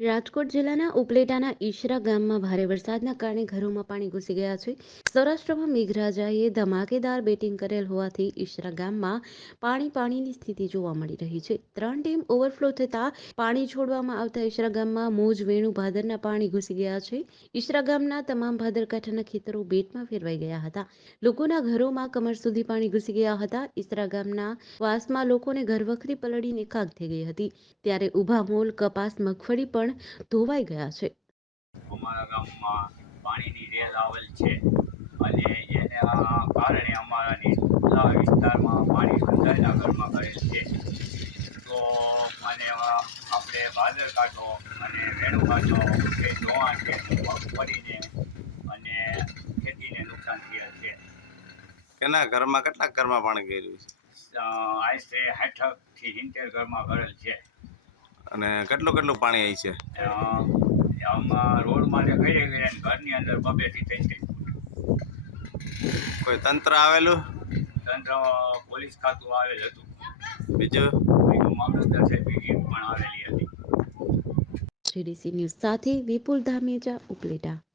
રાજકોટ જિલ્લાના ઉપલેટાના ઈશરા ગામમાં ભારે વરસાદના કારણે ઘરોમાં પાણી ઘૂસી ગયા છે. સૌરાષ્ટ્રમાં મેઘરાજાએ ધમાકેદાર બેટિંગ કરેલ હોવાથી ઈશરા ગામમાં પાણી પાણીની સ્થિતિ જોવા મળી રહી છે. ત્રણ ડેમ ઓવરફ્લો થતાં પાણી છોડવામાં આવતા ઈશરા ગામમાં મોજ વેણુ ભાદરના પાણી ઘૂસી ગયા છે. ઈશરા ગામના તમામ ભાદરકાંઠાના ખેતરો બેટમાં ફેરવાઈ ગયા હતા. લોકોના ઘરોમાં કમર સુધી પાણી ઘૂસી ગયા હતા. ઈશરા ગામના વાસમાં લોકોને ઘરવખરી પલળીને ખાક થઈ ગઈ હતી. ત્યારે ઊભા મોલ, કપાસ, મગફળી પણ ધોવાઈ ગયા છે. અમારા ગામમાં પાણીની રેલ આવેલ છે અને એના કારણે અમારા નીચલા વિસ્તારમાં પાણી બધાના ઘરમાં કરેલ છે. તો અને આપણે ભાદર કાંઠો અને વેણુ કાંઠો કે જોવા છે પડીને અને ખેતીને નુકસાન થયેલ છે. એના ઘરમાં કેટલા ઘરમાં પાણી ગયેલું છે? આશરે સાઠકથી સિત્તેર ઘરમાં કરેલ છે. અને કેટલું કેટલું પાણી આવી છે? આમાં રોડમાં જે ઘરે ગયા ઘરની અંદર બબેથી ત્રણ ત્રણ કોઈ તંત્ર આવેલું? તંત્ર પોલીસ ખાતું આવેલ હતું. બીજું? બીજું મામલતદાર સાહેબ પણ આવેલી હતી. સીડીસી ન્યૂઝ સાથે વિપુલ ધામેજા ઉપલેટા.